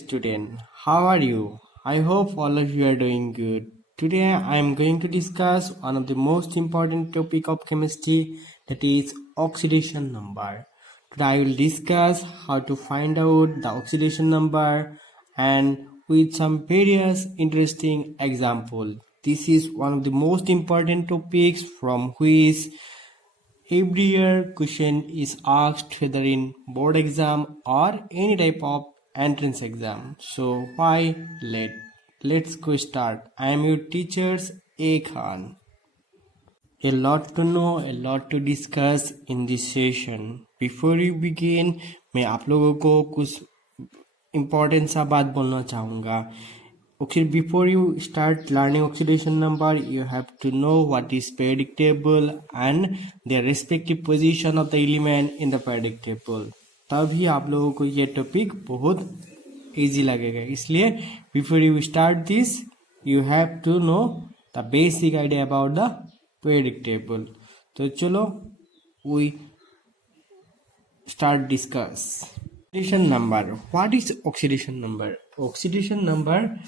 Student, how are you? I hope all of you are doing good. Today I am going to discuss one of the most important topic of chemistry, that is oxidation number. Today I will discuss how to find out the oxidation number and with some various interesting example. This is one of the most important topics from which every year question is asked whether in board exam or any type of entrance exam. So why let's go start. I am your teachers A Khan. A lot to know, a lot to discuss in this session. Before you begin, मैं आप लोगों को कुछ important सा बात बोलना चाहूँगा. Okay, before you start learning oxidation number, you have to know what is periodic table and their respective position of the element in the periodic table. तभी आप लोगों को ये टॉपिक बहुत इजी लगेगा. इसलिए before you start this, you have to know the basic idea about the periodic table. तो चलो we start discuss. Oxidation number. What is oxidation number? Oxidation number,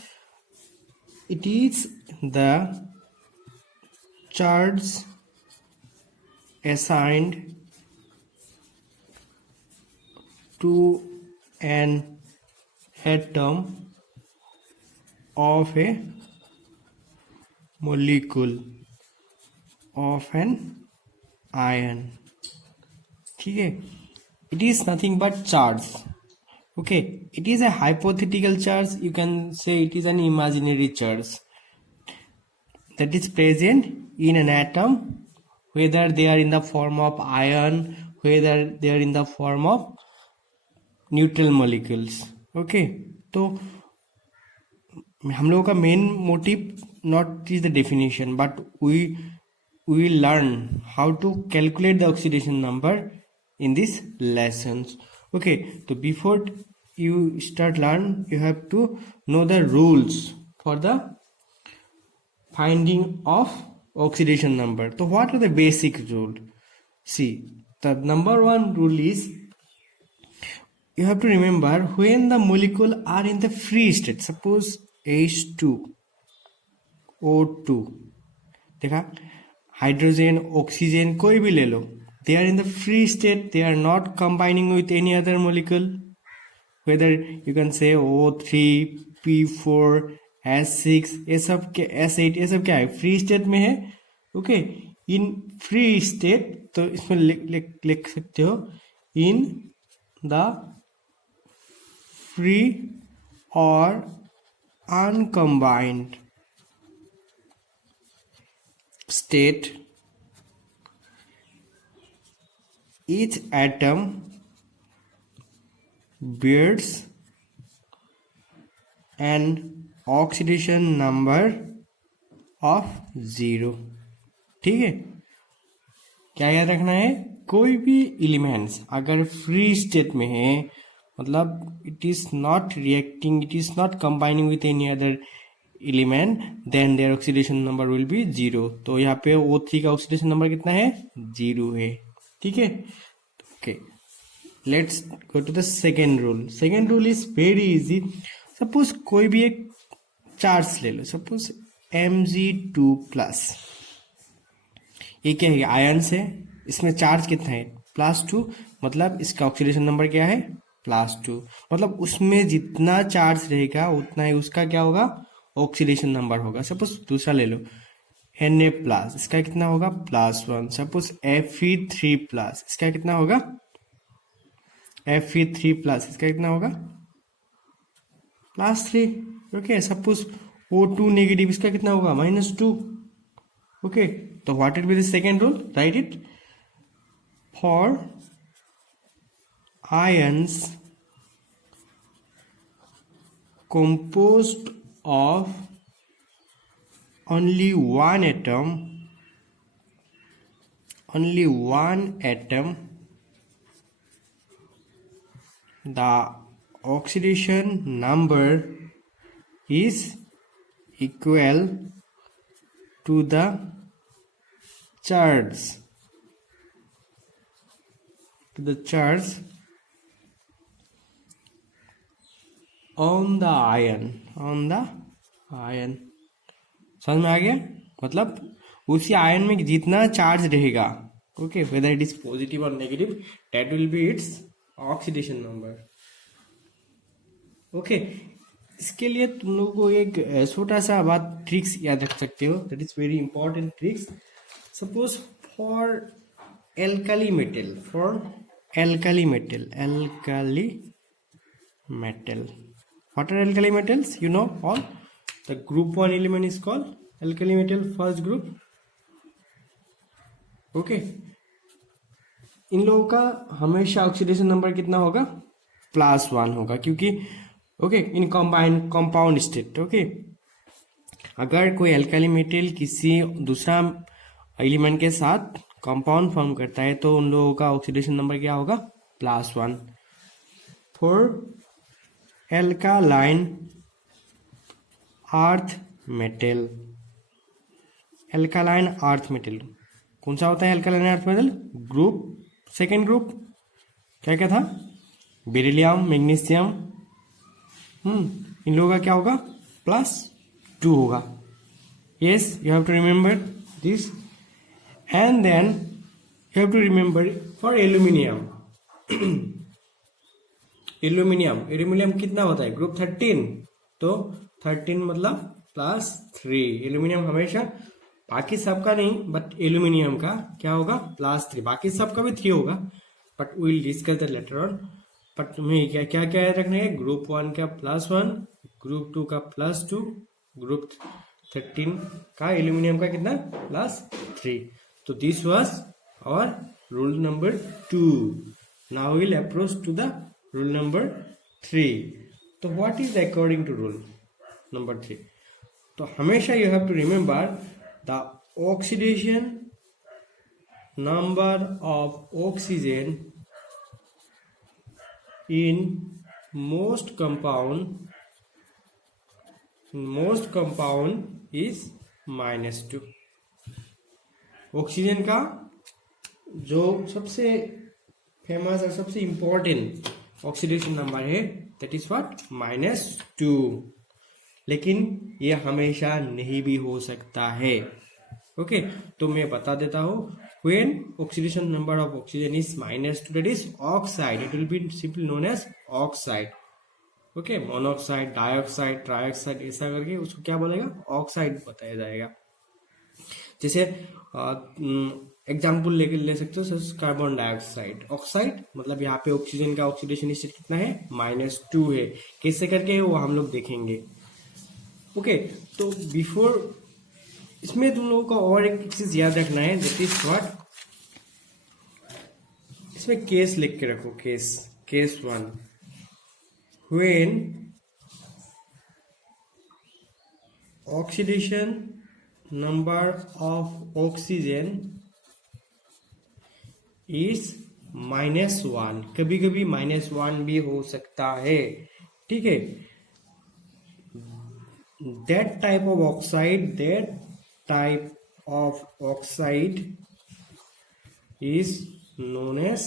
it is the charge assigned to an atom of a molecule of an ion. ठीक है, it is nothing but charge. Okay, it is a hypothetical charge. You can say it is an imaginary charge that is present in an atom, whether they are in the form of ion, whether they are in the form of neutral molecules. Okay, तो हम लोगों का main motive not is the definition, but we will learn how to calculate the oxidation number in this lessons. Okay, so before you start learn, you have to know the rules for the finding of oxidation number. So what are the basic rule? See, the number one rule is you have to remember when the molecule are in the free state. Suppose H2O2, देखा, hydrogen, oxygen, कोई भी ले लो, they are in the free state, they are not combining with any other molecule, whether you can say O3, P4, S6, ये सब के S8, ये सब क्या है, फ्री स्टेट में है. ओके, इन फ्री स्टेट, तो इसमें लिख सकते हो इन द फ्री और अनकम्बाइंड state, each atom bears an oxidation number of 0. ठीक है, क्या याद रखना है, कोई भी एलिमेंट्स अगर फ्री स्टेट में है, मतलब it is not reacting, it is not combining with any other element, then their oxidation number will be 0. तो यहाँ पे O3 का ऑक्सीडेशन नंबर कितना है, 0 है. ठीक है, okay, let's go to the second rule. Second rule is very easy. Suppose कोई भी एक चार्ज ले लो, सपोज Mg2+. ये क्या है, आयन्स है, इसमें चार्ज कितना है, +2, मतलब इसका ऑक्सीडेशन नंबर क्या है, +2. मतलब उसमें जितना चार्ज रहेगा उतना ही उसका क्या होगा, ऑक्सीडेशन नंबर होगा. सपोज दूसरा ले लो Na+, इसका कितना होगा, +1. सपोज Fe3+, इसका कितना होगा, Fe3+, इसका कितना होगा, +3. ओके, सपोज O2 नेगेटिव, इसका कितना होगा, -2. ओके, तो what will be the second rule, right it. For ions composed of only one atom, the oxidation number is equal to the charge on the ion, on the ion. समझ में आ गया? मतलब उसी ion में जितना charge रहेगा, okay, whether it is positive और negative, that will be its oxidation number. Okay, इसके लिए तुम लोगों को एक छोटा सा बात ट्रिक्स याद रख सकते हो, that is very important tricks. Suppose for alkali metal, for alkali metal, alkali metal. What are alkali metals? You know all. The group 1 element is called alkali metal, first group. Okay. इन लोगों का हमेशा oxidation number कितना होगा? +1 होगा, क्योंकि okay in compound state. Okay, अगर कोई alkali metal किसी दूसरा एलिमेंट के साथ कंपाउंड फॉर्म करता है तो उन लोगों का ऑक्सीडेशन नंबर क्या होगा? +1। For alkaline earth metal, alkaline earth metal कौन सा होता है? Alkaline earth metal group, second group क्या क्या था? Beryllium, magnesium. इन लोगों का क्या होगा? +2 होगा। Yes, you have to remember this. And then you have to remember for aluminium. Aluminium कितना होता है? ग्रुप 13, तो 13 मतलब +3। एल्यूमिनियम हमेशा, बाकी सबका नहीं, बट एल्यूमिनियम का क्या होगा? +3। बाकी सबका भी 3 होगा, but will discuss that later on. But तुम्हें क्या क्या क्या याद रखना है? ग्रुप 1 का +1, ग्रुप 2 का +2, ग्रुप 13 का एल्यूमिनियम का कितना? +3। तो this was our rule number 2। Now will approach to the rule number 3। तो what is according to rule number 3? तो हमेशा you have to remember the oxidation number of oxygen in most compound is -2। Oxygen का जो सबसे famous और सबसे important oxidation number है, that is what? -2। लेकिन ये हमेशा नहीं भी हो सकता है। ओके, तो मैं बता देता हूं, when oxidation number of oxygen is -2, that is oxide, it will be simply known as oxide. Okay, monoxide, dioxide, trioxide, ऐसा करके उसको क्या बोलेगा? ऑक्साइड बताया जाएगा। जैसे एग्जाम्पल लेके ले सकते हो, कार्बन डाइऑक्साइड, ऑक्साइड, मतलब यहाँ पे ऑक्सीजन का ऑक्सीडेशन स्टेट कितना है? -2 है। कैसे करके वो हम लोग देखेंगे। ओके, तो बिफोर इसमें तुम लोगों को और एक चीज याद रखना है, दैट इज व्हाट? इसमें केस लिख के रखो, case 1, when oxidation number of oxygen is -1। कभी कभी -1 भी हो सकता है, ठीक है। That type of oxide is known as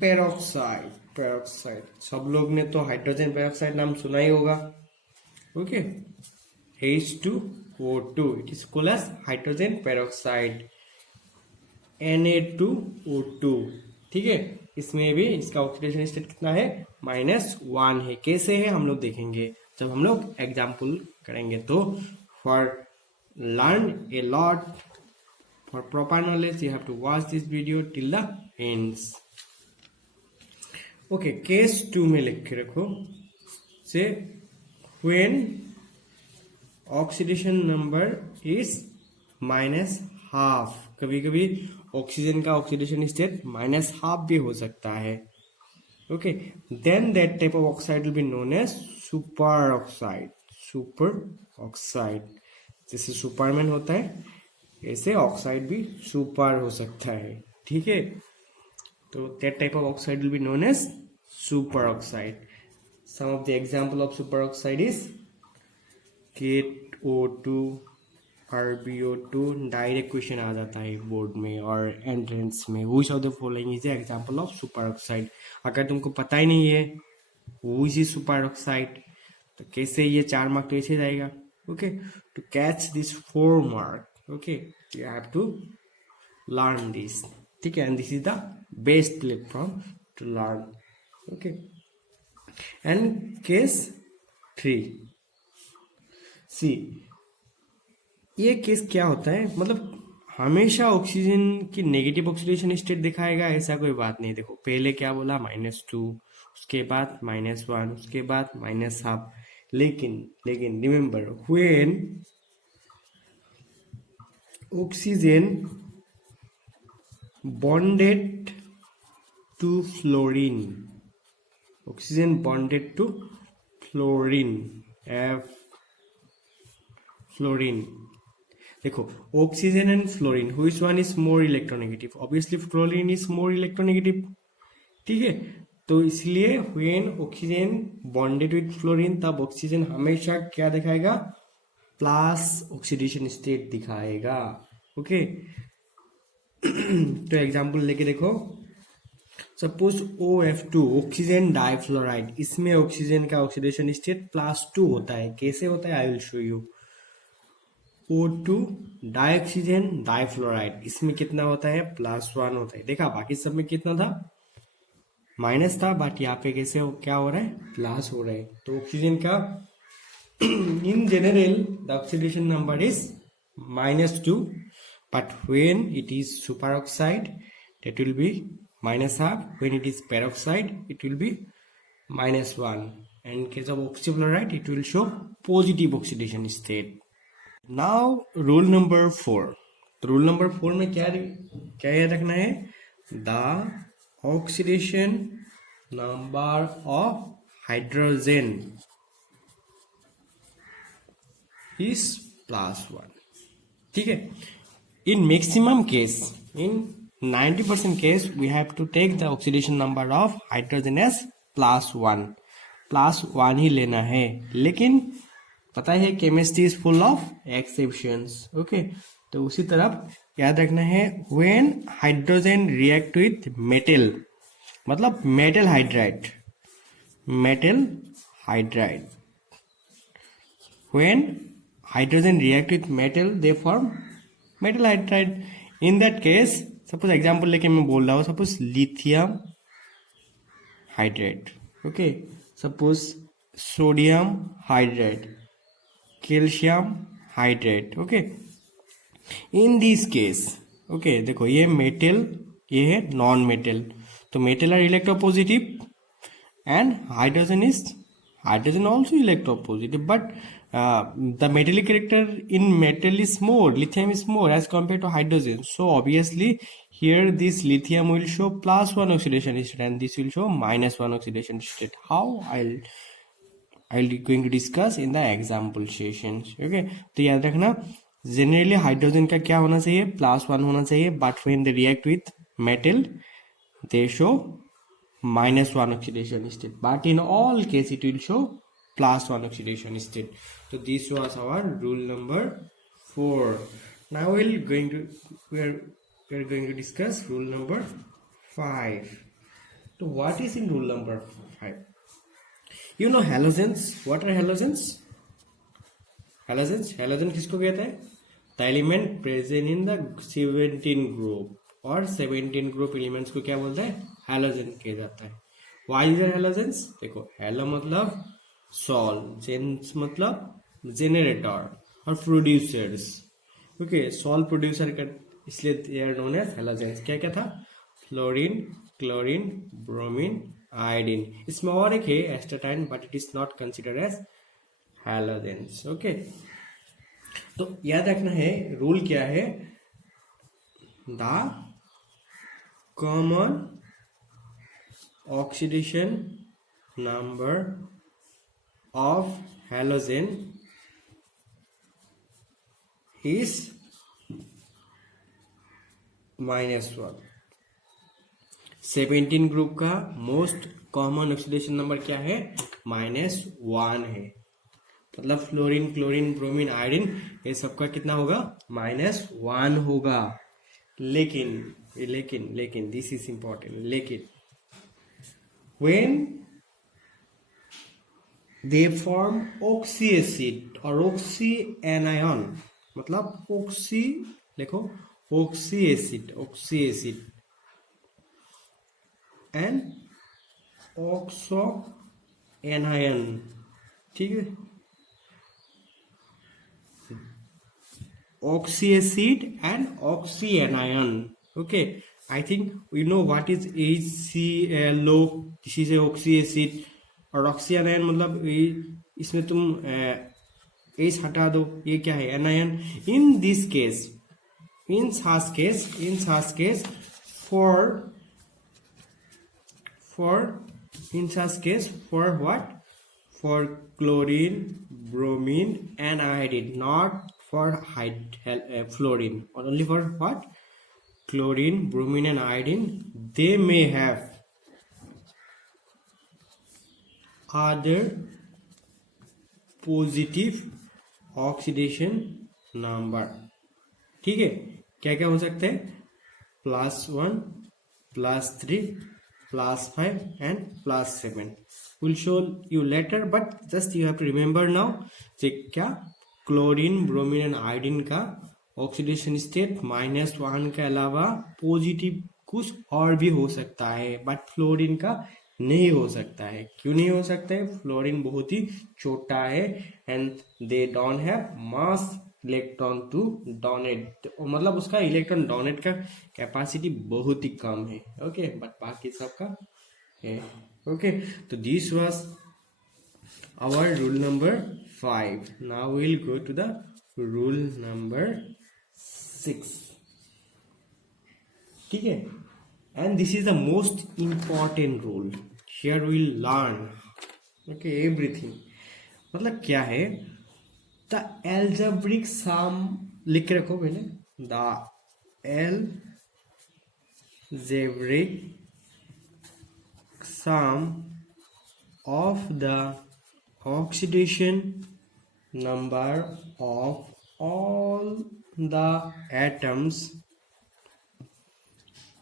peroxide. सब लोग ने तो हाइड्रोजन पेरोक्साइड नाम सुना ही होगा। Okay, H2O2, it is called as hydrogen peroxide, Na2O2, ठीक है। इसमें भी इसका ऑक्सीडेशन स्टेट कितना है? -1 है। कैसे है हम लोग देखेंगे जब हम लोग एग्जाम्पल करेंगे। तो for learn a lot, for proper knowledge, you have to watch this video till the ends. Okay, case 2 में लिख के रखो, से व्हेन ऑक्सीडेशन नंबर इज -12। कभी कभी ऑक्सीजन का ऑक्सीडेशन स्टेट -12 भी हो सकता है। Okay, then that type of oxide will be known as super oxide. जैसे सुपरमैन होता है, ऐसे ऑक्साइड भी सुपर हो सकता है, ठीक है। तो that type of oxide will be known as superoxide. Some of the example of superoxide is KO2, RbO2 direct question आ जाता है बोर्ड में और एंट्रेंस में। Which of the following is example of superoxide. अगर तुमको पता ही नहीं है व्हिच इज सुपर ऑक्साइड तो कैसे ये 4 मार्क तो ऐसे जाएगा। Okay, to catch this 4 mark, okay, you have to learn this. ठीक है, and this is the best platform to learn. Okay, and case 3 C, ये केस क्या होता है, मतलब हमेशा ऑक्सीजन की नेगेटिव ऑक्सीडेशन स्टेट दिखाएगा ऐसा कोई बात नहीं। देखो पहले क्या बोला -2, उसके बाद -1, उसके बाद -12। लेकिन remember when oxygen bonded to fluorine, oxygen bonded to fluorine, fluorine, देखो oxygen and fluorine which one is more electronegative, obviously fluorine is more electronegative. ठीक है, तो इसलिए when oxygen bonded with fluorine तब ऑक्सीजन हमेशा क्या दिखाएगा, प्लस ऑक्सीडेशन स्टेट दिखाएगा। ओके तो एग्जांपल लेके देखो, सपोज OF2 ऑक्सीजन डाइफ्लोराइड, इसमें ऑक्सीजन का ऑक्सीडेशन स्टेट +2 होता है। कैसे होता है I will show you. O2 dioxygen difluoride, इसमें कितना होता है, +1 होता है। देखा बाकी सब में कितना था, माइनस था, बट यहाँ पे कैसे क्या हो रहा है, प्लस हो रहा है। तो ऑक्सीजन का in general the oxidation number is -2, but when it is superoxide that will be -half, when it is peroxide it will be -1, and in case of oxyfluoride it will show positive oxidation state. Now rule number 4, तो rule number 4 में क्या याद रखना है, the oxidation number of hydrogen is +1। ठीक है, in maximum case, in 90% case we have to take the oxidation number of hydrogen as +1 ही लेना है। लेकिन पता है chemistry is full of exceptions. Okay, तो उसी तरफ याद रखना है when hydrogen react with metal, मतलब metal hydride, when hydrogen react with metal they form metal hydride। in that case suppose example लेके मैं बोल रहा हूँ, suppose lithium hydrate, okay, suppose sodium hydrate, calcium hydrate। okay, in this case okay, देखो ये metal, ये है non metal, तो metal are electropositive and hydrogen also electropositive, but the metallic character in metal is more, lithium is more as compared to hydrogen, so obviously here this lithium will show +1 oxidation state and this will show -1 oxidation state। how I'll going to discuss in the example sessions। okay, तो याद रखना generally hydrogen का क्या होना चाहिए, +1 होना चाहिए, but when they react with metal they show -1 oxidation state, but in all case it will show +1 oxidation state। so this was our rule number 4। now we are going to discuss rule number 5। so what is in rule number 5, you know halogens, what are halogens? halogen किसको कहते हैं, the element present in the 17 group और 17 group elements को क्या बोलते हैं, halogen कहा जाता है। व्हाई इज हैलोजेंस, देखो हेलो मतलब सॉल, जेंस मतलब जेनरेटर और प्रोड्यूसर्स। ओके, सॉल प्रोड्यूसर का इसलिए they are known as halogens. क्या क्या था, फ्लोरीन, क्लोरीन, ब्रोमीन, आयोडीन। इसमें और एक है astatine, but it is not considered as halogens. Okay, तो याद रखना है रूल क्या है, the common oxidation number of halogen is -1। 17 group का मोस्ट कॉमन ऑक्सीडेशन नंबर क्या है, -1 है। मतलब फ्लोरीन, क्लोरीन, ब्रोमीन, आयोडीन, ये सबका कितना होगा? -1 होगा। लेकिन दिस इज इंपॉर्टेंट, लेकिन when they form oxy acid और oxy anion, मतलब oxy, देखो oxy acid and oxo anion, ठीक है, oxy acid and oxy anion. Okay, I think we know what is HClO, this is a oxy acid, और oxy anion मतलब इसमें तुम H हटा दो, ये क्या है? anion. In this case, in such case for what? For chlorine, bromine and iodine, not for fluorine, or only for what? Chlorine, bromine and iodine. They may have other positive oxidation number. ठीक है, क्या क्या हो सकते हैं? +1, +3, +5 and +7. Will show you later, but just you have to remember now कि क्या chlorine, bromine and iodine का ऑक्सीडेशन स्टेट -1 के अलावा पॉजिटिव कुछ और भी हो सकता है, बट फ्लोरीन का नहीं हो सकता है। क्यों नहीं हो सकता है? फ्लोरीन बहुत ही छोटा है and they don't have mass electron to donate, मतलब उसका इलेक्ट्रॉन डोनेट का कैपेसिटी बहुत ही कम है। ओके, बट बाकी सबका है। ओके, तो this was our rule number 5. Now we will go to the rule number 6. ठीक है, and this is the most important rule. Here we will learn, okay, everything. मतलब क्या है? The algebraic sum, लिख के रखो पहले, the algebraic sum of the oxidation number of all the atoms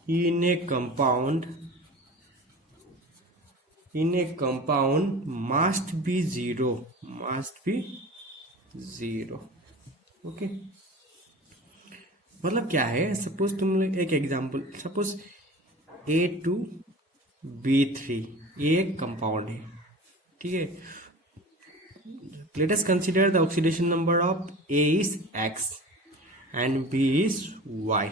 in a compound must be zero. Okay, मतलब क्या है? सपोज तुम लोग एक एग्जांपल, सपोज A2B3 ये एक कंपाउंड है, ठीक है। Let us consider the oxidation number of A is X and B is Y.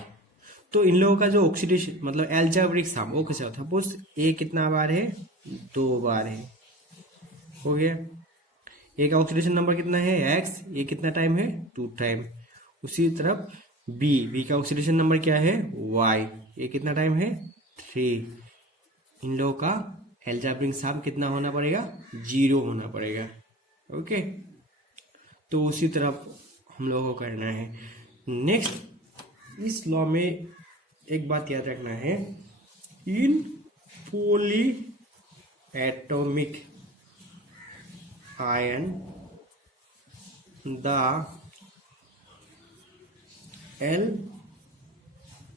तो इन लोगों का जो ऑक्सीडेशन मतलब एल्जेब्रिक सम वो कैसे होता है? सपोज A कितना बार है? 2 बार है, हो गया। A का ऑक्सीडेशन नंबर कितना है? X. ये कितना टाइम है? 2 टाइम। उसी तरफ B का ऑक्सीडेशन नंबर क्या है? Y. ये कितना टाइम है? 3. इन लोगों का एल्जेब्रिक सम कितना होना पड़ेगा? 0 होना पड़ेगा। ओके, तो उसी तरफ हम लोगों को करना है। नेक्स्ट, इस लॉ में एक बात याद रखना है, in polyatomic ion the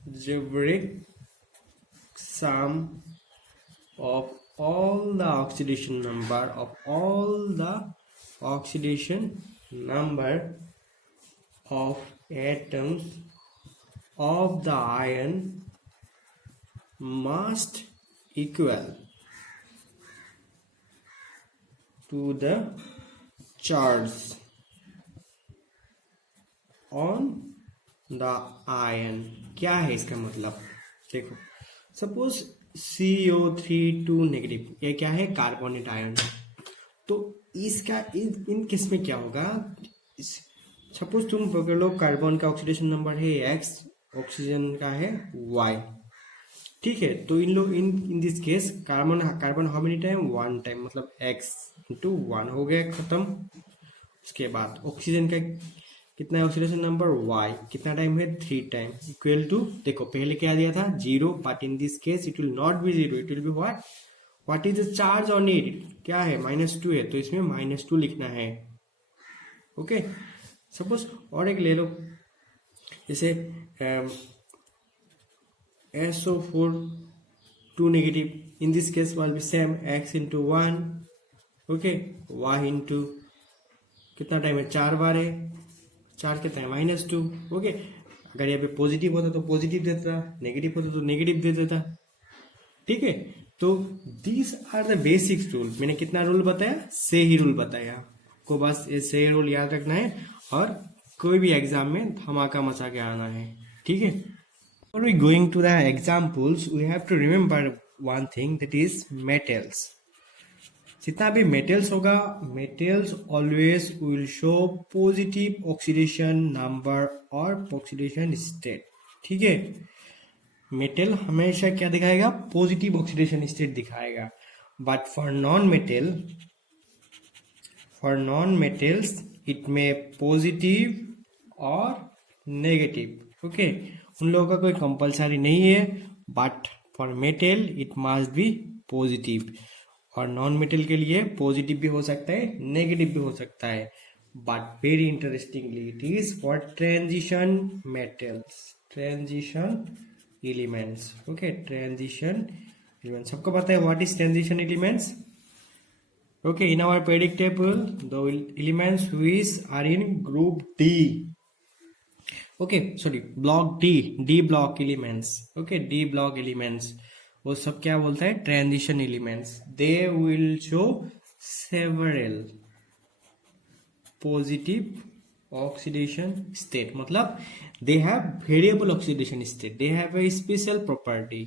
algebraic sum of all the oxidation number of atoms of the ion must equal to the charge on the ion. क्या है इसका मतलब? देखो, सपोज CO3 नेगेटिव, ये क्या है? Carbonate ion. तो इसका इन केस में क्या होगा? सपोज तुम पकड़ लो, कार्बन का ऑक्सीडेशन नंबर है X, ऑक्सीजन का है Y, ठीक है। तो इन लोग इन this case carbon how many time? 1 time, मतलब X × 1 हो गया, खत्म। उसके बाद ऑक्सीजन का कितना है ऑक्सीडेशन नंबर? Y, कितना टाइम है? 3 टाइम, इक्वल टू, देखो पहले क्या दिया था? 0, but in this case it will not be 0, it will be what is the charge on it? क्या है? -2 है, तो इसमें -2 लिखना है। ओके, सपोज और एक ले लो, जैसे SO4 2 negative. In this case will be same, x into 1, okay, y into कितना टाइम है, 4 बार है, 4 कितना है -2, ओके। अगर यहाँ पे पॉजिटिव होता तो पॉजिटिव देता, नेगेटिव होता तो नेगेटिव दे देता, ठीक है। तो these are the basic rule. मैंने कितना रूल बताया, से ही रूल बताया, आपको बस ये से रूल याद रखना है और कोई भी एग्जाम में धमाका मचा के आना है, ठीक है। Before we going to the examples, we have to remember one thing, that is metals. जितना भी metals होगा, metals always will show positive oxidation number और oxidation state, ठीक है। मेटल हमेशा क्या दिखाएगा, पॉजिटिव ऑक्सीडेशन स्टेट दिखाएगा, but for non metals it में पॉजिटिव और नेगेटिव, ओके। उन लोगों का कोई कंपलसरी नहीं है, but for metal it must be positive, और नॉन मेटल के लिए पॉजिटिव भी हो सकता है, नेगेटिव भी हो सकता है, but very interestingly it is for transition metals, transition elements, okay. Transition elements सबको पता है what is transition elements, okay. In our periodic table the elements which are in group D, ओके, sorry block D block elements, okay, D block elements, वो सब क्या बोलता है, transition elements. They will show several positive oxidation state, मतलब they have variable oxidation state, they have a special property,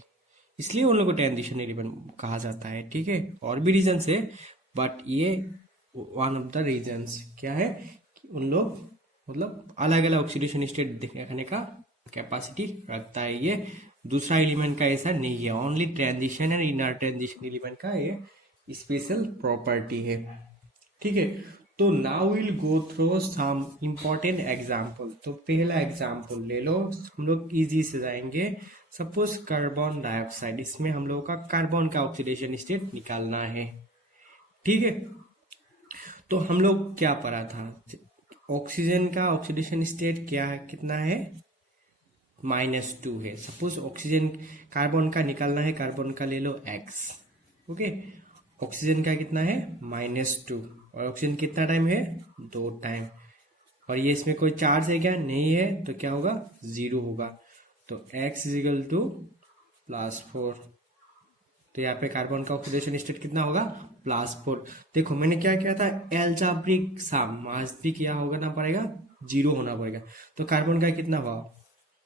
इसलिए उन लोगों को ट्रांजिशन एलिमेंट कहा जाता है, ठीक है। और भी रीजन है, बट ये वन ऑफ द रीजन्स क्या है कि उन लोग मतलब अलग अलग ऑक्सीडेशन स्टेट देखने का कैपेसिटी रखता है। ये दूसरा एलिमेंट का ऐसा नहीं है, only transition and inner transition element का ये स्पेशल प्रॉपर्टी है, ठीक है। तो now will go through some important example. तो पहला एग्जाम्पल ले लो, हम लोग इजी से जाएंगे। सपोज कार्बन डाइऑक्साइड, इसमें हम लोग का कार्बन का ऑक्सीडेशन स्टेट निकालना है, ठीक है। तो हम लोग क्या पढ़ा था, ऑक्सीजन का ऑक्सीडेशन स्टेट क्या है, कितना है, -2 है। सपोज ऑक्सीजन कार्बन का निकालना है, कार्बन का ले लो x, ओके। ऑक्सीजन का कितना है -2, और ऑक्सीजन कितना टाइम है, 2 टाइम, और ये इसमें कोई चार्ज है क्या, नहीं है, तो क्या होगा, 0 होगा। तो x +4, तो यहाँ पे कार्बन का ऑक्सीडेशन स्टेट कितना होगा, +4। देखो मैंने क्या किया था, एल्जेब्रिक सम मस्ट भी क्या होगा ना पड़ेगा, 0 होना पड़ेगा। तो कार्बन का कितना हुआ,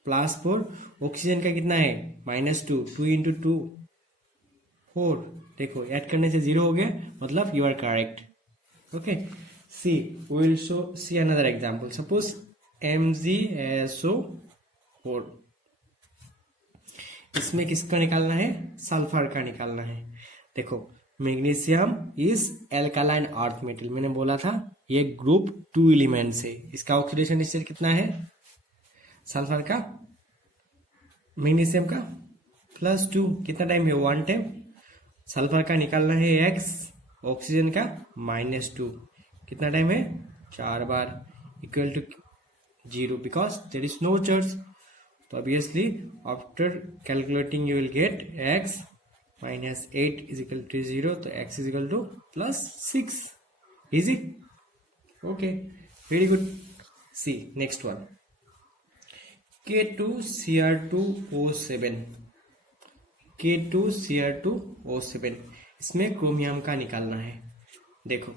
+4, ऑक्सीजन का कितना है, -2, 2 × 2 4, देखो ऐड करने से 0 हो गया, मतलब you are correct, okay. See will see another example, suppose MgSO4, इसमें किसका निकालना है, सल्फर का निकालना है। देखो magnesium is alkaline earth metal, मैंने बोला था ये ग्रुप 2 एलिमेंट्स है, इसका ऑक्सीडेशन स्टेट कितना है, सल्फर का, मैग्नीशियम का +2, कितना टाइम है, 1 टाइम। सल्फर का निकालना है x, ऑक्सीजन का -2, कितना टाइम है, 4 बार, equal to 0 because there is no charge. तो obviously after calculating you will get x -8 = 0, तो x +6, easy, okay, very good. See next one, K2Cr2O7, K2Cr2O7, इसमें क्रोमियम का निकालना है। देखो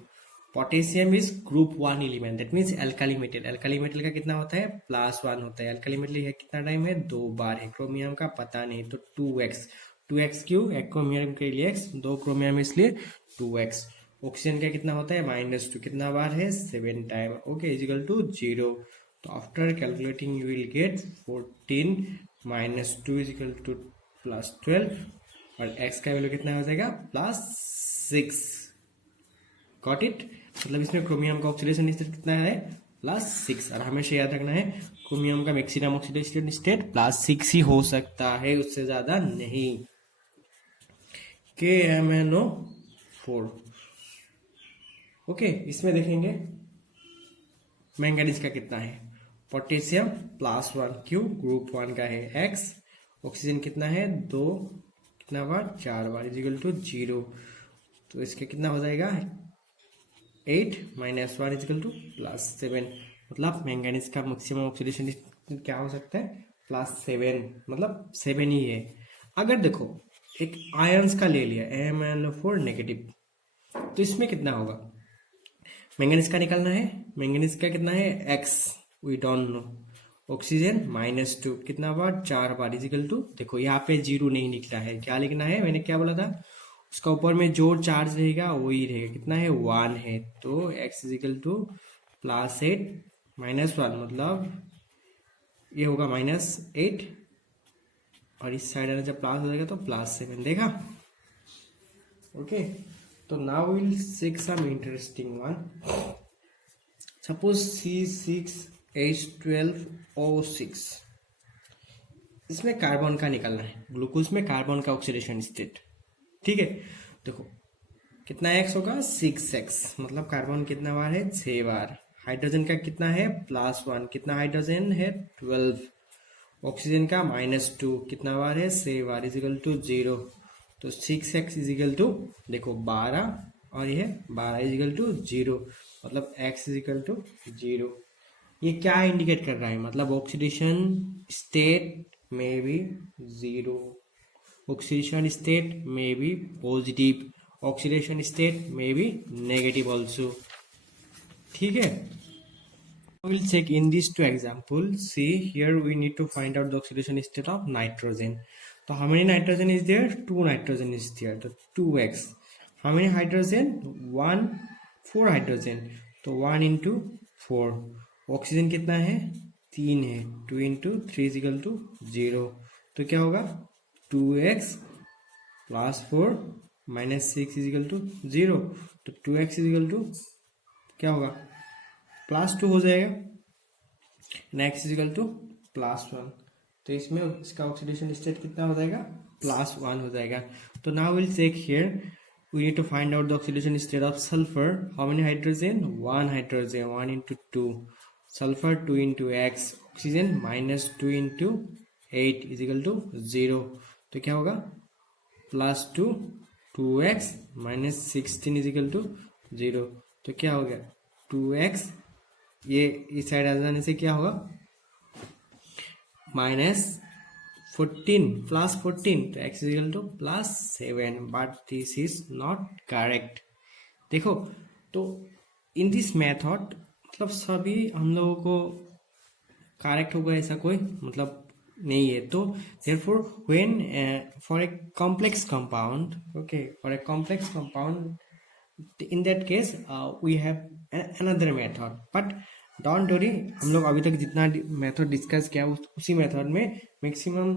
potassium is group 1 element, that means alkali metal, alkali metal का कितना होता है, +1 होता है। एल्काली मेटल है कितना टाइम है, 2 बार है। क्रोमियम का पता नहीं, तो 2x क्यों, एक क्रोमियम के लिए x, 2 क्रोमियम इसलिए 2x। ऑक्सीजन का कितना होता है, -2, कितना बार है, 7 टाइम, ओके, = 0। तो after calculating you will gate 14 -2 = +12, और x का वैल्यू कितना हो जाएगा, +6, गॉट इट। मतलब इसमें क्रोमियम का ऑक्सीडेशन स्टेट कितना है, +6, और हमेशा याद रखना है क्रोमियम का मैक्सिमम ऑक्सीडेशन स्टेट +6 ही हो सकता है, उससे ज्यादा नहीं। KMnO4, ओके, इसमें देखेंगे मैंगनीज का कितना है, पोटेशियम +1, क्यों, ग्रुप 1 का है, x, ऑक्सीजन कितना है 2, कितना बार 4 बार, इजिकल टू 0, तो इसका कितना हो जाएगा 8 - 1 इजिकल टू +7, मतलब मैंगनीज का मैक्सिमम ऑक्सीडेशन क्या हो सकता है +7, मतलब 7 ही है। अगर देखो एक आयंस का ले लिया MnO4 नेगेटिव, तो इसमें कितना होगा, मैंगनीज का निकालना है, मैंगनीज का कितना है x, we don't know, oxygen -2, कितना बार 4 बार, इजिकल टू, देखो यहाँ पे 0 नहीं निकला है, क्या लिखना है, मैंने क्या बोला था, उसका ऊपर में जो चार्ज रहेगा वही रहेगा, कितना है 1 है, तो x इजिकल टू +8 - 1, मतलब ये होगा -8, और इस साइड आने जब प्लस हो जाएगा तो +7, देखा, ओके। तो now will check some interesting one, suppose C6H12O6, इसमें कार्बन का निकालना है, ग्लूकोज में कार्बन का ऑक्सीडेशन स्टेट, ठीक है। देखो कितना x होगा 6x, मतलब कार्बन कितना बार है 6 बार, हाइड्रोजन का कितना है +1, कितना हाइड्रोजन है 12, ऑक्सीजन का -2, कितना बार है 6 बार, इजिकल टू 0, तो 6x इजिकल टू, देखो 12 और ये 12 इजिकल टू 0, मतलब x इजिकल टू 0। ये क्या इंडिकेट कर रहा है, मतलब ऑक्सीडेशन स्टेट में बी 0, ऑक्सीडेशन स्टेट में बी पॉजिटिव, ऑक्सीडेशन स्टेट में बी नेगेटिव ऑल्सो, ठीक है। We'll check in these two examples. See here we need to find out the oxidation state of nitrogen. So how many nitrogen is there? 2 nitrogen is there. So 2x. How many hydrogen? 1, 4 hydrogen. तो 1 into 4. Oxygen कितना है 3 है, 2 into 3 is equal to 0. तो क्या होगा 2x + 4 - 6 is equal to 0. तो 2x is equal to क्या होगा +2 हो जाएगा, नेक्स्ट इजिकल टू +1, तो इसमें इसका ऑक्सीडेशन स्टेट कितना हो जाएगा +1 हो जाएगा। तो now will check here, we need to find out the oxidation state of sulphur, how many hydrogen 1 hydrogen, 1 into 2, sulphur 2 into x, oxygen -2 into 8 equal to 0, तो क्या होगा +2 2x -16 इजिकल टू 0, तो क्या हो गया 2x, ये इस साइड आ जाने से क्या होगा -14 +14, तो x equal to +7, but this is not correct. देखो तो इन दिस मेथड मतलब सभी हम लोगों को करेक्ट होगा ऐसा कोई मतलब नहीं है, तो therefore when for a complex compound, okay, for a complex compound in that case we have another method, but don't worry, हम लोग अभी तक जितना मेथड डिस्कस किया उसी मेथड में मैक्सिमम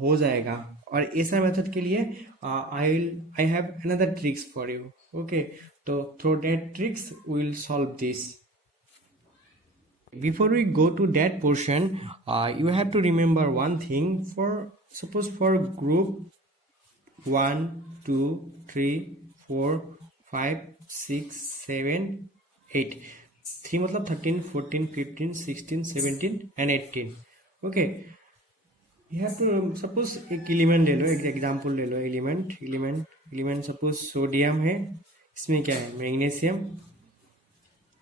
हो जाएगा, और ऐसा मेथड के लिए I have another tricks for you, okay. तो through that tricks we will solve this. Before we go to that portion you have to remember one thing, for suppose for group 1 2 3 4 5 6 7 8, 3 मतलब 13 14 15 16 17 and 18, ओके। You have to suppose एक element ले लो, एक example ले लो, element suppose sodium है, इसमें क्या है magnesium,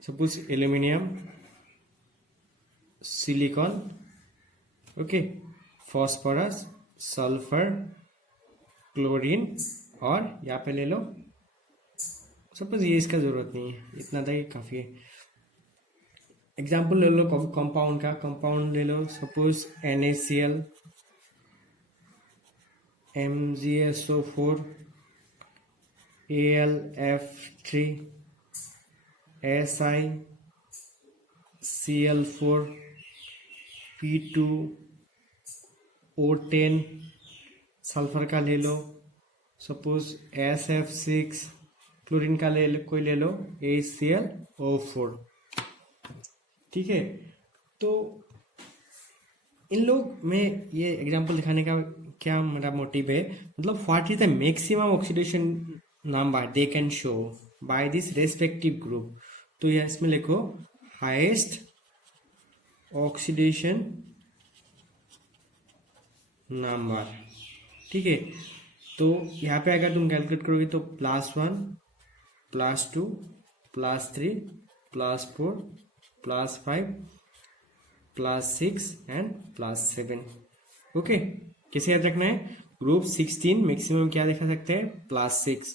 suppose aluminium, silicon, okay, phosphorus, sulphur, chlorine, और यहाँ पे ले लो सपोज ये इसका जरूरत नहीं है, इतना था ही काफी है। एग्जाम्पल ले लो कंपाउंड का, कंपाउंड ले लो suppose NaCl, MgSO4, AlF3, SiCl4, P2O10, sulphur का ले लो सपोज SF6, क्लोरीन का कोई ले लो AClO4, ठीक है। तो इन लोग में ये एग्जांपल दिखाने का क्या मेरा मोटिव है, मतलब what is the maximum oxidation number they can show by this respective group, तो ये इसमें लिखो हाईएस्ट ऑक्सीडेशन नंबर, ठीक है। तो यहाँ पे अगर तुम कैलकुलेट करोगे तो +1 +2 +3 +4 +5 +6 एंड +7। ओके, कैसे याद रखना है? ग्रुप 16 मैक्सिमम क्या दिखा सकते हैं? +6।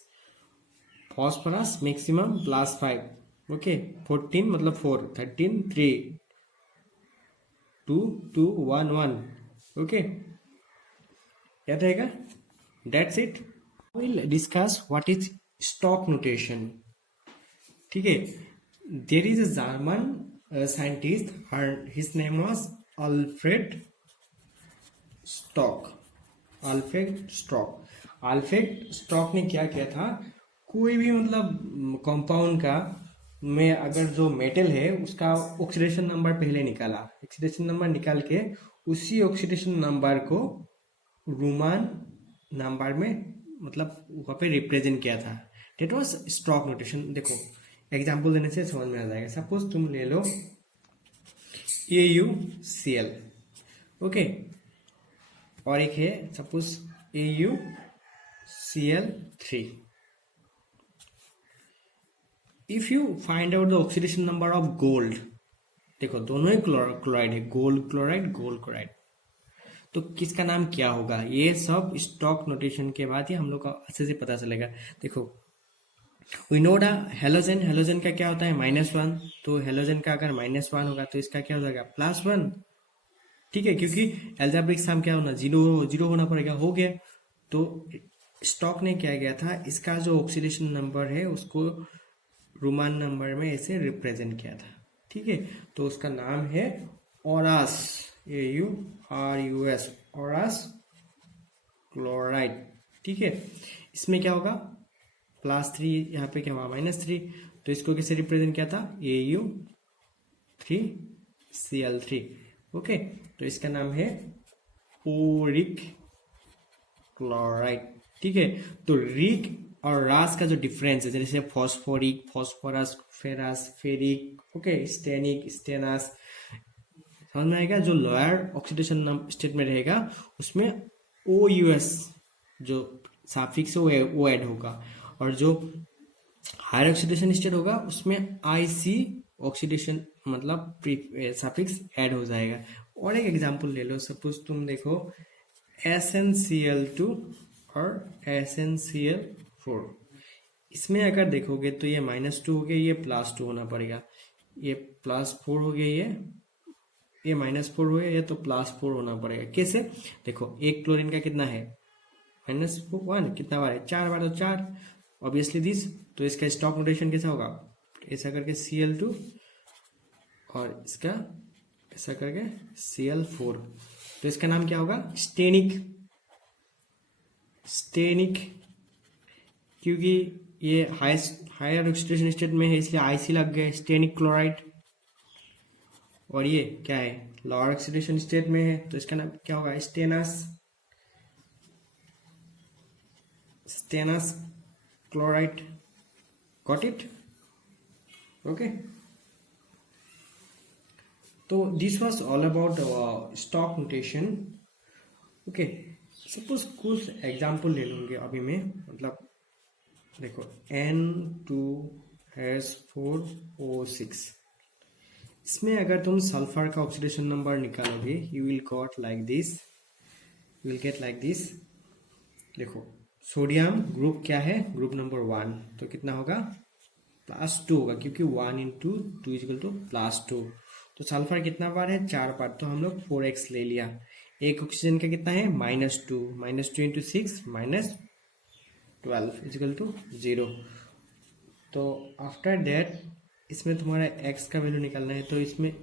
Phosphorus maximum +5। ओके, 14 मतलब 4, 13 3 2 2 1 1। ओके, याद रहेगा? That's it. We'll discuss what is stock notation. ठीक है, there is a German scientist, his name was Alfred Stock. Alfred stock ने क्या किया था, कोई भी मतलब कंपाउंड का में अगर जो मेटल है उसका ऑक्सीडेशन नंबर पहले निकाला, ऑक्सीडेशन नंबर निकाल के उसी ऑक्सीडेशन नंबर को रोमन नंबर में मतलब वहाँ पे रिप्रेजेंट किया था। That was stock notation. देखो एग्जाम्पल देने से समझ में आ जाएगा। सपोज तुम ले लो AuCl, ओके, और एक है suppose AuCl3। If you find out the oxidation number of gold, देखो दोनों ही क्लोराइड है, गोल्ड क्लोराइड, तो किसका नाम क्या होगा? ये सब स्टॉक नोटेशन के बाद ही हम लोग को अच्छे से पता चलेगा। देखो वी नो द हेलोजन का क्या होता है? -1। तो हेलोजन का अगर -1 होगा तो इसका क्या हो जाएगा? +1, ठीक है, क्योंकि एल्जेब्रिक सम क्या होना? जीरो होना पड़ेगा। हो गया। तो स्टॉक ने क्या किया था, इसका जो ऑक्सीडेशन नंबर है उसको रोमन नंबर में ऐसे रिप्रेजेंट किया था, ठीक है। तो उसका नाम है औरस, AuRus, औरस क्लोराइड, ठीक है। इसमें क्या होगा? +3, यहाँ पे क्या हुआ? -3। तो इसको कैसे रिप्रेजेंट किया था? Au3Cl3, okay. तो इसका नाम है ओरिक क्लोराइड, ठीक है। तो रिक और रास का जो डिफरेंस है, जैसे phosphoric, phosphorus, ferrous, ferric, okay, stannic, stannous, समझ में आएगा? जो लोअर ऑक्सीडेशन स्टेट में रहेगा उसमें OUS जो साफिक्स है वो ऐड होगा, और जो हायर ऑक्सीडेशन स्टेट होगा उसमें IC ऑक्सीडेशन मतलब सफिक्स ऐड हो जाएगा। और एक एग्जांपल ले लो, सपोज तुम देखो SnCl2 और SnCl4। इसमें अगर देखोगे तो ये -2 हो गया, ये +2 होना पड़ेगा, ये +4 हो गया, ये -4 हो गया, ये तो +4 होना पड़ेगा। कैसे? देखो एक क्लोरीन का कितना है? -1, कितना बार है? 4 बार, तो 4 ऑब्वियसली दिस। तो इसका स्टॉक नोटेशन कैसा होगा? ऐसा करके Cl2 और इसका ऐसा करके Cl4। तो इसका नाम क्या होगा? स्टेनिक, क्योंकि ये हायर ऑक्सीडेशन स्टेट में है इसलिए IC लग गए, स्टेनिक क्लोराइड। और ये क्या है? लोअर ऑक्सीडेशन स्टेट में है, तो इसका नाम क्या होगा? Stannous chloride. Got it? Okay, तो this was all about stock notation. Okay, suppose कुछ एग्जांपल ले लूंगे अभी मैं, मतलब देखो N2H4O6, इसमें अगर तुम सल्फर का ऑक्सीडेशन नंबर निकालोगे you will get like this. देखो सोडियम ग्रुप क्या है? ग्रुप नंबर 1, तो कितना होगा? +2 होगा, क्योंकि 1 × 2 +2। तो सल्फर कितना बार है? 4 बार, तो हम लोग 4x ले लिया। एक ऑक्सीजन का कितना है? -2, -2 × 6 -12 0। तो आफ्टर दैट इसमें तुम्हारा x का वैल्यू निकालना है, तो इसमें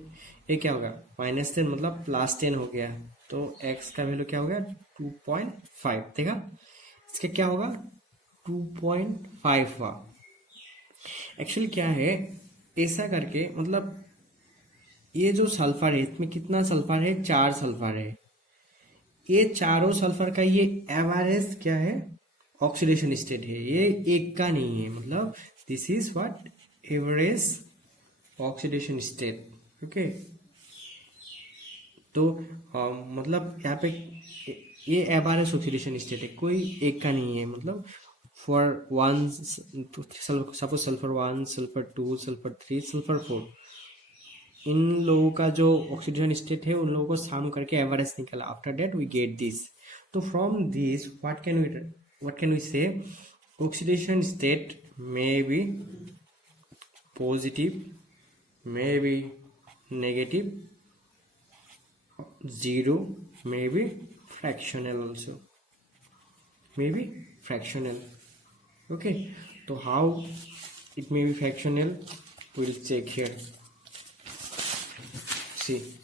ये क्या होगा? -10 मतलब +10 हो गया, तो x का वैल्यू क्या हो गया? 2.5। देखा इसका क्या होगा? 2.5 हुआ। एक्चुअली क्या है, ऐसा करके मतलब ये जो सल्फर है इसमें कितना सल्फर है? 4 सल्फर है। ये चारों सल्फर का ये एवरेज क्या है? ऑक्सीडेशन स्टेट है, ये एक का नहीं है, मतलब this is what? Average oxidation state, okay. तो मतलब यहाँ पे ये एबारस ऑक्सीडेशन स्टेट है, कोई एक का नहीं है। मतलब for one, suppose sulphur 1, sulphur 2, sulphur 3, sulphur 4, इन लोगों का जो ऑक्सीडेशन स्टेट है उन लोगों को सम करके एवरेज निकला। After that we get this. तो from this what can we say, oxidation state may be positive, may be negative, zero, may be fractional also, may be fractional. Okay, so how it may be fractional, we'll check here. See,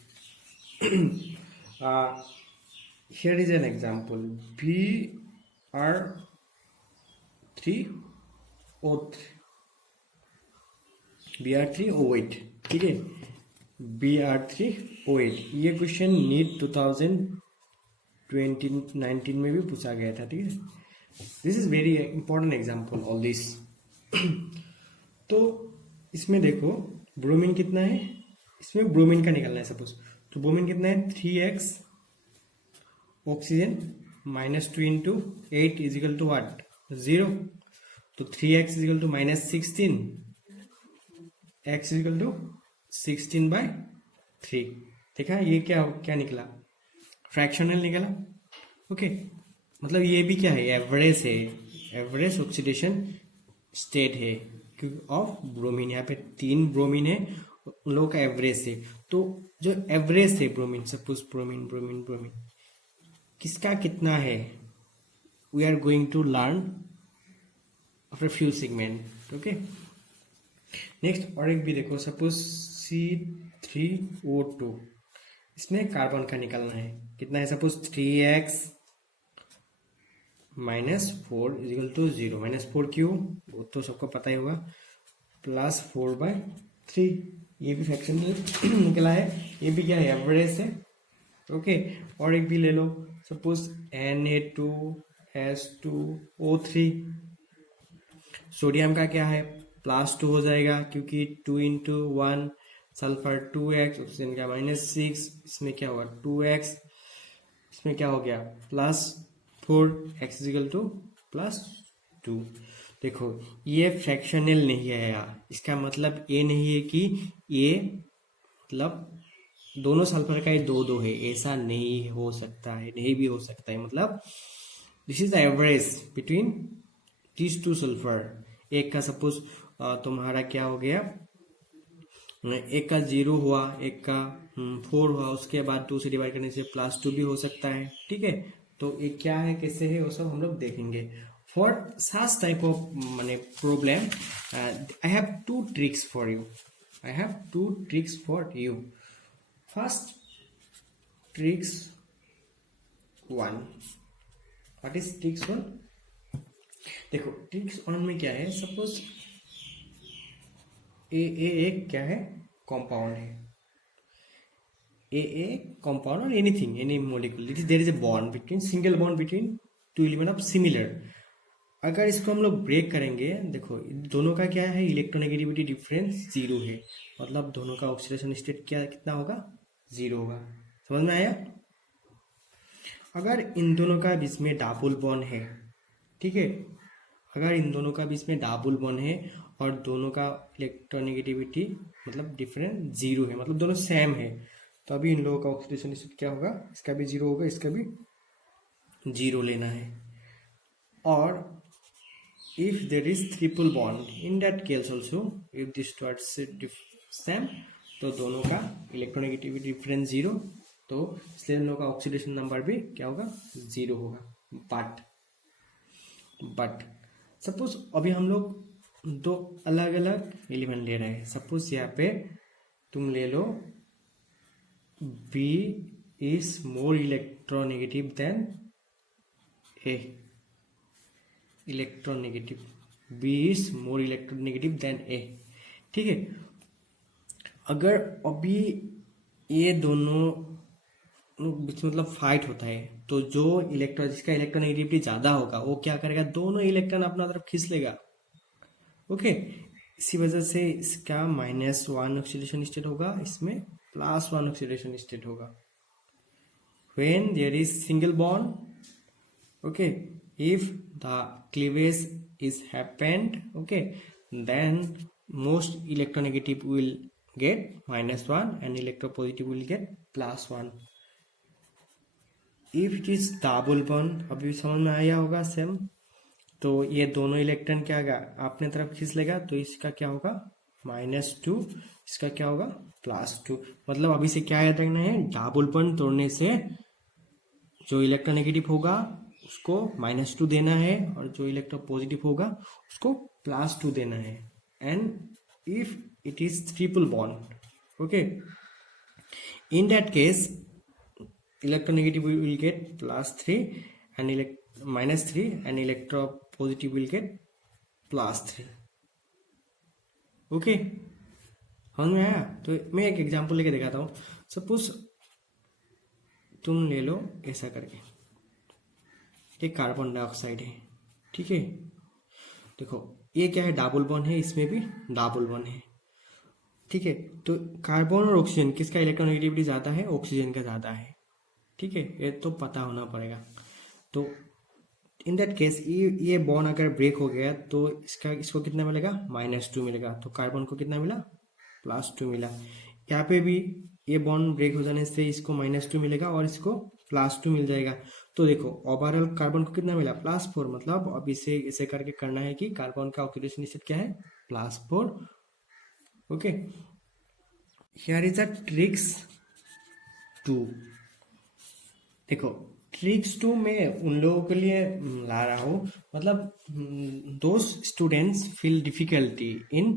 here is an example, Br3O3, Br3O8, ठीक है, Br3O8। ये question NEET 2019 में भी पूछा गया था, ठीक है। This is very important example all this. तो इसमें देखो ब्रोमीन कितना है, इसमें ब्रोमीन का निकलना है सपोज। तो ब्रोमीन कितना है 3x oxygen -2 into 8 equal to what 0। तो 3x equal to -16, x equal to 16/3। देखा ये क्या क्या निकला, फ्रैक्शनल निकला। ओके, मतलब ये भी क्या है, एवरेज है, एवरेज ऑक्सीडेशन स्टेट है ऑफ ब्रोमीन। यहाँ पे 3 ब्रोमीन है, उन लोगों का एवरेज है। तो जो एवरेज है bromine, suppose bromine bromine bromine किसका कितना है, we are going to learn after few segment. Okay, next और एक भी देखो, सपोज C3O2, इसमें कार्बन का निकलना है, कितना है, सपोज 3x -4 इजिकल टू 0। -4 क्यों, वो तो सबको पता ही होगा, +4/3। ये भी फ्रैक्शनल निकला है, ये भी क्या है, एवरेज है। ओके, और एक भी ले लो, सपोज Na2S2O3, सोडियम का क्या है, +2 हो जाएगा क्योंकि 2 इंटू 1, सल्फर 2x, ऑक्सीजन का -6, इसमें क्या होगा 2x, इसमें क्या हो गया +4, x इजिकल टू +2। देखो ये फ्रैक्शनल नहीं है यार, इसका मतलब ये नहीं है कि ये मतलब दोनों सल्फर का ही 2-2 है, ऐसा नहीं हो सकता है, नहीं भी हो सकता है। मतलब this is the average between these 2 sulphur. एक का सपोज तुम्हारा क्या हो गया, एक का 0 हुआ, एक का 4 हुआ, उसके बाद 2 से डिवाइड करने से +2 भी हो सकता है, ठीक है। तो ये क्या है, कैसे है, वो सब हम लोग देखेंगे। फॉर सच टाइप ऑफ माने problem I have 2 tricks for you, I have 2 tricks for you. First tricks 1, what is tricks 1? देखो ट्रिक्स 1 में क्या है, सपोज ए एक क्या है, कंपाउंड है, ए कंपाउंड और anything, any molecule, there is a bond between, single bond between 2 element of similar. अगर इसको हम लोग ब्रेक करेंगे, देखो दोनों का क्या है, इलेक्ट्रोनेगेटिविटी डिफरेंस 0 है, मतलब दोनों का ऑक्सीडेशन स्टेट क्या कितना होगा, 0 होगा। समझ में आया? अगर इन दोनों का बीच में डबल बॉन्ड है, ठीक है, अगर इन दोनों का बीच में डबल बॉन्ड है और दोनों का इलेक्ट्रोनेगेटिविटी मतलब डिफरेंस 0 है, मतलब दोनों सेम है, तो अभी इन लोगों का ऑक्सीडेशन स्टेट क्या होगा, इसका भी 0 होगा, इसका भी 0 लेना है। और if there is triple bond, in that case also if this two are same, तो दोनों का इलेक्ट्रोनेगेटिविटी डिफरेंस 0, तो इसलिए इन लोगों का ऑक्सीडेशन नंबर भी क्या होगा, 0 होगा। बट सपोज अभी हम लोग 2 अलग अलग एलिमेंट ले रहे हैं। सपोज यहाँ पे तुम ले लो B is more electronegative than A, electronegative, B is more electronegative than A, ठीक है। अगर अभी ये दोनों बीच मतलब फाइट होता है, तो जो इलेक्ट्रॉन जिसका इलेक्ट्रोनेगेटिविटी ज्यादा होगा वो क्या करेगा, दोनों इलेक्ट्रॉन अपना तरफ खींच लेगा। ओके, इसी वजह से इसका -1 ऑक्सीडेशन स्टेट होगा, इसमें +1 ऑक्सीडेशन स्टेट होगा। when there is single bond, okay, if the cleavage is happened, okay, then most electronegative will get -1 and electropositive will get +1. if it is double bond, अभी समझ में आया होगा सेम, तो ये दोनों इलेक्ट्रॉन क्या होगा, अपने तरफ खींच लेगा, तो इसका क्या होगा -2, इसका क्या होगा +2. मतलब अभी से क्या याद रखना है, डबल बॉन्ड तोड़ने से जो इलेक्ट्रोनेगेटिव होगा उसको -2 देना है और जो इलेक्ट्रोपॉजिटिव होगा उसको +2 देना है. And if it is triple bond, okay, in that case electronegative will get +3 and -3 and electropositive will get +3. Okay, समझ में आया? तो मैं एक एग्जांपल लेके दिखाता हूँ. सपोज तुम ले लो ऐसा करके, ये कार्बन डाइऑक्साइड है, ठीक है. देखो ये क्या है, डबल बॉन्ड है, इसमें भी डबल बॉन्ड है, ठीक है. तो कार्बन और ऑक्सीजन किसका इलेक्ट्रोनेगेटिविटी ज्यादा है, ऑक्सीजन का ज्यादा है, ठीक है, ये तो पता होना पड़ेगा. तो इन दैट केस ये बॉन्ड अगर ब्रेक हो गया तो इसको कितना मिलेगा, -2 मिलेगा. तो कार्बन को कितना मिला, +2 मिला. यहाँ पे भी ये बॉन्ड ब्रेक हो जाने से इसको -2 मिलेगा और इसको +2 मिल जाएगा. तो देखो ओवरऑल कार्बन को कितना मिला, +4. मतलब अब इसे करके करना है कि कार्बन का ऑक्सीडेशन स्टेट क्या है, +4. Okay, here is a tricks 2. देखो ट्रिक्स 2 मैं उन लोगों के लिए ला रहा हूँ, मतलब दो students feel difficulty in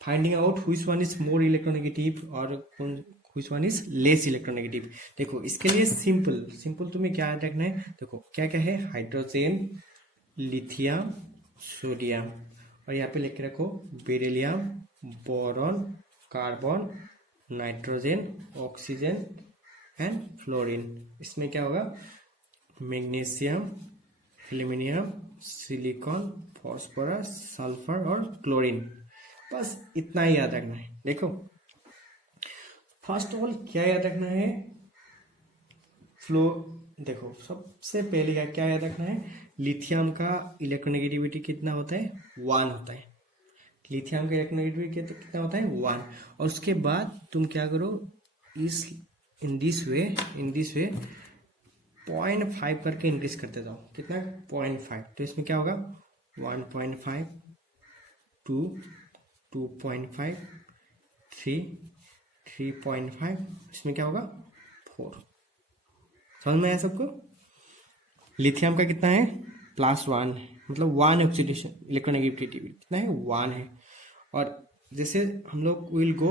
finding out which one is more electronegative और which one is less electronegative. देखो इसके लिए सिंपल तुम्हें क्या याद रखना है, देखो क्या क्या है, हाइड्रोजन, लिथियम, सोडियम, और यहाँ पे लिख रखो beryllium, boron, carbon, nitrogen, oxygen and fluorine. इसमें क्या होगा, magnesium, aluminium, silicon, phosphorus, sulphur और क्लोरीन. बस इतना ही याद रखना है. देखो फर्स्ट ऑफ ऑल क्या याद रखना है, फ्लो. देखो सबसे पहले क्या याद रखना है, लिथियम का इलेक्ट्रोनेगेटिविटी कितना होता है, 1 होता है. लिथियम का इलेक्ट्रोनेगेटिविटी कितना होता है, 1. और उसके बाद तुम क्या करो, इन दिस वे 0.5 करके इंक्रीज करते जाओ. कितना, 0.5. तो इसमें क्या होगा, 1.5, 2, 2.5, 3, 3.5, इसमें क्या होगा 4. समझ में आया सबको? लिथियम का कितना है, +1 है, मतलब 1 ऑक्सीडेशन इलेक्ट्रोनेगेटिविटी कितना है, 1 है. और जैसे हम लोग will go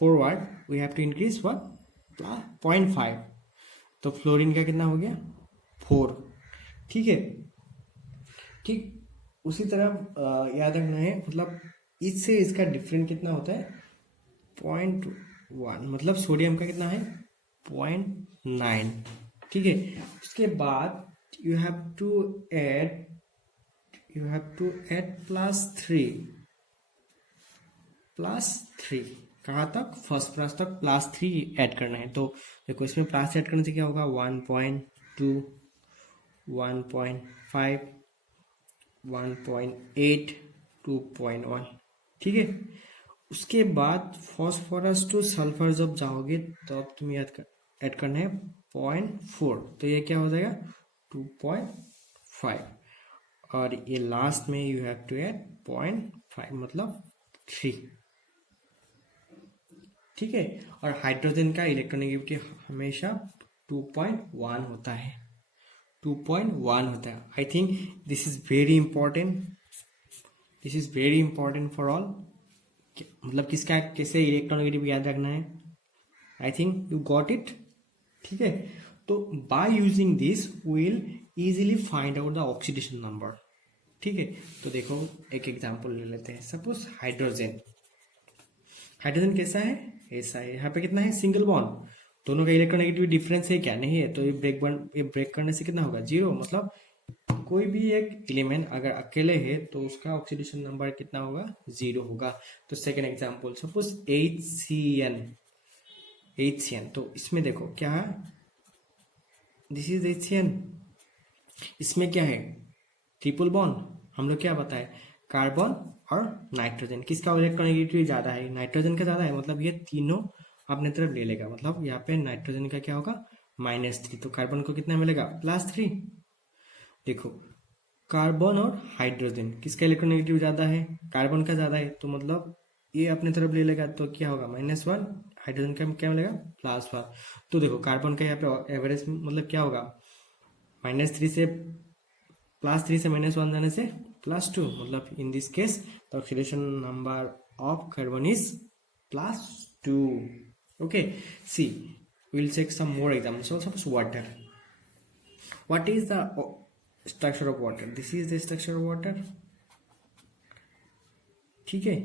forward, we have to increase 0.5. तो फ्लोरीन का कितना हो गया, 4. ठीक है, ठीक उसी तरह याद रखना है, मतलब इससे इसका डिफरेंट कितना होता है, 0.1. मतलब सोडियम का कितना है, 0.9. ठीक है, उसके बाद यू हैव टू ऐड +3 कहाँ तक, फॉस्फोरस तक +3 ऐड करना है. तो देखो इसमें प्लस ऐड करने से क्या होगा, 1.2, 1.5, 1.8, 2.1. ठीक है, उसके बाद फॉस्फोरस टू सल्फर जब जाओगे तो अब तुम ऐड करना है 0.4. तो ये क्या हो जाएगा, 2.5. और ये लास्ट में यू हैव टू ऐड 0.5 मतलब 3. ठीक है, और हाइड्रोजन का इलेक्ट्रोनेगेटिविटी हमेशा 2.1 होता है, 2.1 होता है. I think this is very important for all. मतलब किसका कैसे इलेक्ट्रोनेगेटिव याद रखना है, I think you got it. ठीक है, तो by using this will easily find out the oxidation number. ठीक है, तो देखो एक एग्जांपल ले लेते हैं. सपोज हाइड्रोजन कैसा है, ऐसा है. यहाँ पे कितना है, सिंगल बॉन्ड, दोनों का इलेक्ट्रोनेगेटिव डिफरेंस है क्या, नहीं है. तो ये ब्रेक करने से कितना होगा, 0. मतलब कोई भी एक एलिमेंट अगर अकेले है तो उसका ऑक्सीडेशन नंबर कितना होगा, 0 होगा. तो सेकेंड एग्जांपल, सपोज HCN. तो इसमें देखो क्या है, दिस इज HCN। इसमें क्या है, ट्रिपल बॉन्ड। हम लोग क्या बताए, कार्बन और नाइट्रोजन, किसका इलेक्ट्रोनेगेटिविटी ज्यादा है, नाइट्रोजन का ज्यादा है, मतलब ये तीनों अपने तरफ ले लेगा। मतलब यहाँ पे नाइट्रोजन का क्या होगा, -3, तो कार्बन को कितना मिलेगा, +3। देखो कार्बन और हाइड्रोजन किसका इलेक्ट्रोनेगेटिव ज्यादा है, कार्बन का ज्यादा है, तो मतलब ये अपने तरफ ले लेगा, तो क्या होगा, -1। हाइड्रोजन का क्या मिलेगा, +1। तो देखो कार्बन का यहाँ पे एवरेज मतलब क्या होगा, -3 से +3 से -1 जाने से +2, मतलब in this case the oxidation number of carbon is +2. Okay, see, we'll take some more examples. So suppose water. What is the structure of water? This is the structure of water. ठीक है,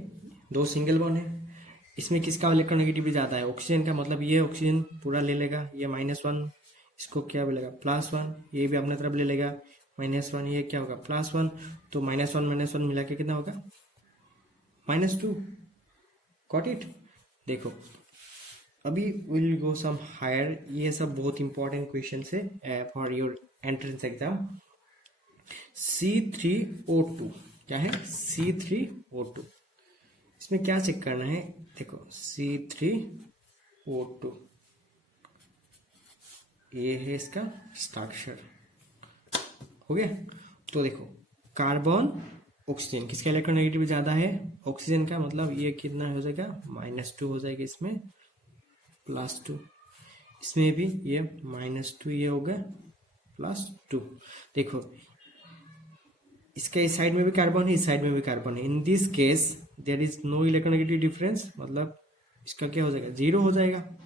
2 single bond है। इसमें किसका electronegativity ज्यादा है, oxygen का, मतलब ये ऑक्सीजन पूरा ले लेगा, ये -1, इसको क्या मिलेगा, +1, ये भी अपने तरफ ले लेगा, -1, ये क्या होगा, +1, तो -1 मिला के कितना होगा, -2। Got it. देखो अभी विल गो सम हायर, ये सब बहुत इंपॉर्टेंट क्वेश्चन है for your entrance exam. C3O2 क्या है, C3O2, इसमें क्या चेक करना है, देखो C3O2 ये है इसका स्ट्रक्चर, हो गया। तो देखो कार्बन ऑक्सीजन किसका इलेक्ट्रोनेगेटिव ज्यादा है, ऑक्सीजन का, मतलब ये कितना हो जाएगा, -2 हो जाएगा, इसमें +2, इसमें भी ये -2, ये हो गया +2। देखो इसका इस साइड में भी कार्बन है, इस साइड में भी कार्बन है, in this case there is no electronegative difference, मतलब इसका क्या हो जाएगा, 0 हो जाएगा।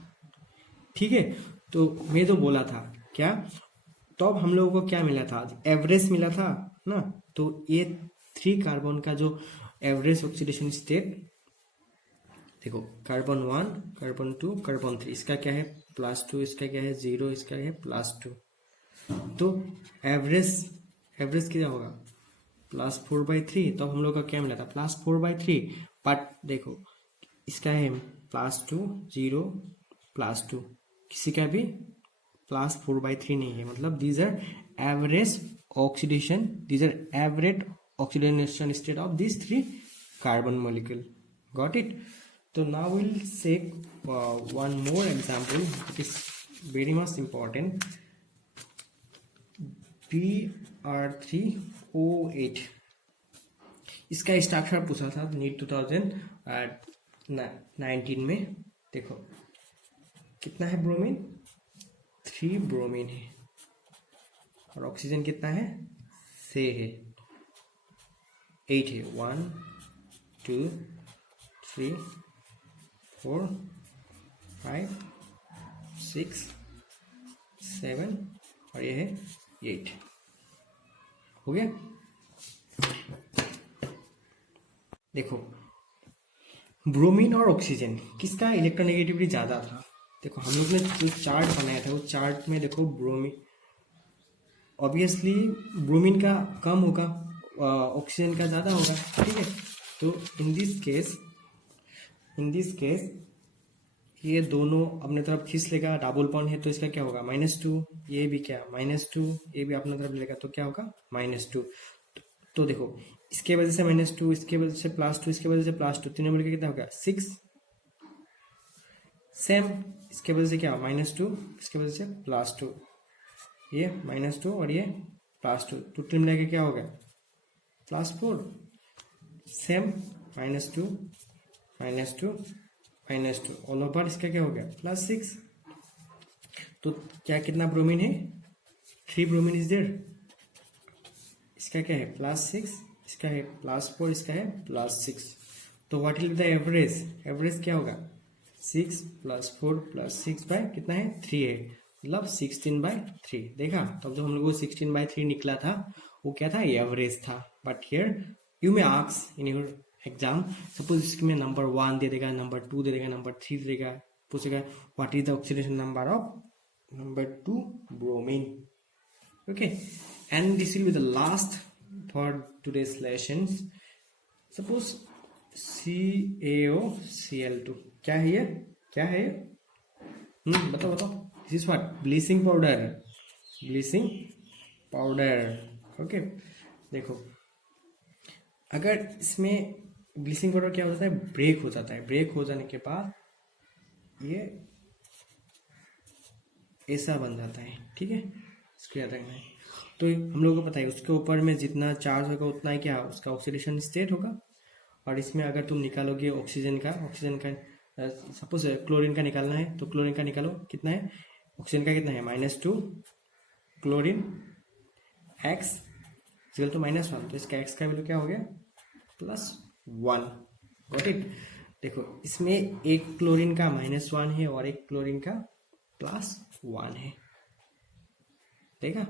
ठीक है, तो मैं तो बोला था क्या, तो अब हम लोगों को क्या मिला था, एवरेज मिला था ना, तो ये 3 कार्बन का जो एवरेज ऑक्सीडेशन स्टेट, देखो कार्बन 1, कार्बन 2, कार्बन 3, इसका क्या है +2, इसका क्या है 0, इसका है +2, तो एवरेज क्या होगा, +4/3। तो हम लोग का क्या मिला था, +4/3, बट देखो इसका है +2, 0, +2, किसी का भी +4/3 नहीं है, मतलब these are average oxidation, these are average oxidation state of this 3 carbon molecule. Got it. तो now will take one more example it is very much important, Br3O8, इसका स्ट्रक्चर पूछा था नीट 2019 में। देखो कितना है ब्रोमीन, 3 ब्रोमीन है, और ऑक्सीजन कितना है, 6 है, 8 है, 1 2 3 4 5 6 7, और ये है 8, हो गया। देखो ब्रोमीन और ऑक्सीजन किसका इलेक्ट्रोनेगेटिविटी ज्यादा था, देखो हम लोग ने जो चार्ट बनाया था वो चार्ट में देखो ब्रोमीन, ऑब्वियसली ब्रोमीन का कम होगा, ऑक्सीजन का ज्यादा होगा, ठीक है। तो इन दिस केस ये दोनों अपने तरफ खींच लेगा, डबल बॉन्ड है तो इसका क्या होगा, -2, ये भी क्या -2, ये भी अपने तरफ लेगा, तो क्या होगा -2। तो देखो इसके वजह से -2, इसके वजह से +2, इसके वजह से +2, तीनों मिलकर कितना होगा 6। सेम इसके वजह से क्या, -2, इसके वजह से +2, ये -2 और ये +2, तो तीन मिला के क्या हो गया +4। सेम -2 -2 -2 ऑल ओवर इसका क्या हो गया +6। तो क्या कितना ब्रोमीन है, 3 ब्रोमीन इज देयर, इसका क्या है +6, इसका है +4, इसका है +6। तो what will be the average, average क्या होगा 6 + 4 + 6 बाय कितना है 3 है, मतलब 16/3। देखा, तब जो हम लोग को 16/3 निकला था वो क्या था, एवरेज था। But here you may ask in your exam, suppose इसमें नंबर 1 दे देगा, नंबर 2 दे देगा, नंबर 3 दे देगा, पूछेगा what is the oxidation number of number 2 bromine. Okay, and this will be the last for today's lessons. Suppose CaOCl2 क्या है ये, क्या है ये, बताओ, this is what, bleaching powder. ग्लिसिंग पाउडर। ओके, देखो अगर इसमें ग्लिसिंग पाउडर क्या हो जाता है, ब्रेक हो जाता है। ब्रेक हो जाने के बाद ये ऐसा बन जाता है, ठीक है, इसको याद रखना है। तो हम लोगों को पता है उसके ऊपर में जितना चार्ज होगा उतना ही क्या उसका ऑक्सीडेशन स्टेट होगा। और इसमें अगर तुम निकालोगे ऑक्सीजन का सपोज क्लोरीन का निकालना है तो क्लोरीन का निकालो, कितना है, ऑक्सीजन का कितना है -2, क्लोरीन x इक्वल टू -1, तो इसका x का वैल्यू क्या हो गया +1। Got it. देखो इसमें एक क्लोरीन का -1 है और एक क्लोरीन का +1 है, ठीक है।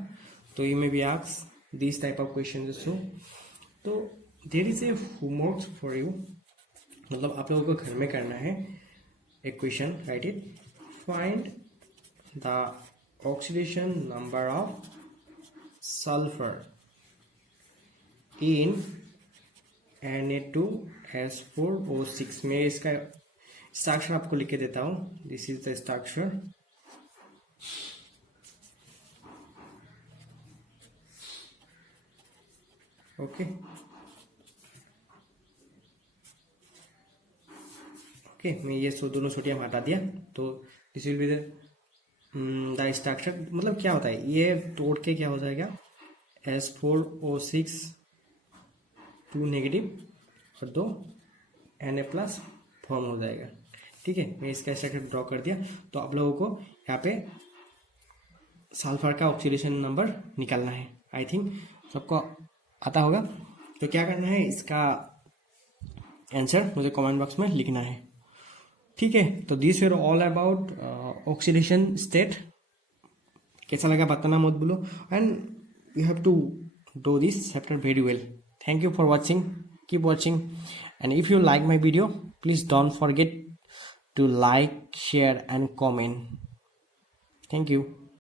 तो ये में भी ask this type of question तो there is a homework for you, मतलब आप लोगों को घर में करना है एक question, write it, find the oxidation number of sulphur in Na2S4O6। मैं इसका स्ट्रक्चर आपको लिख के देता हूँ, this is the structure. Okay okay, मैं ये दोनों छोटियाँ हटा दिया। तो this will be the structure, मतलब क्या होता है, ये तोड़ के क्या हो जाएगा S4O6 2 नेगेटिव और 2 Na+ फॉर्म हो जाएगा, ठीक है। मैं इसका स्ट्रक्चर ड्रॉ कर दिया। तो आप लोगों को यहाँ पे सल्फर का ऑक्सीडेशन नंबर निकालना है, आई थिंक सबको आता होगा। तो क्या करना है, इसका आंसर मुझे कमेंट बॉक्स में लिखना है, ठीक है। तो this were all about oxidation state. कैसा लगा बताना मत भूलो, and you have to do this chapter very well. Thank you for watching. Keep watching, and if you like my video, please don't forget to like, share and comment. Thank you.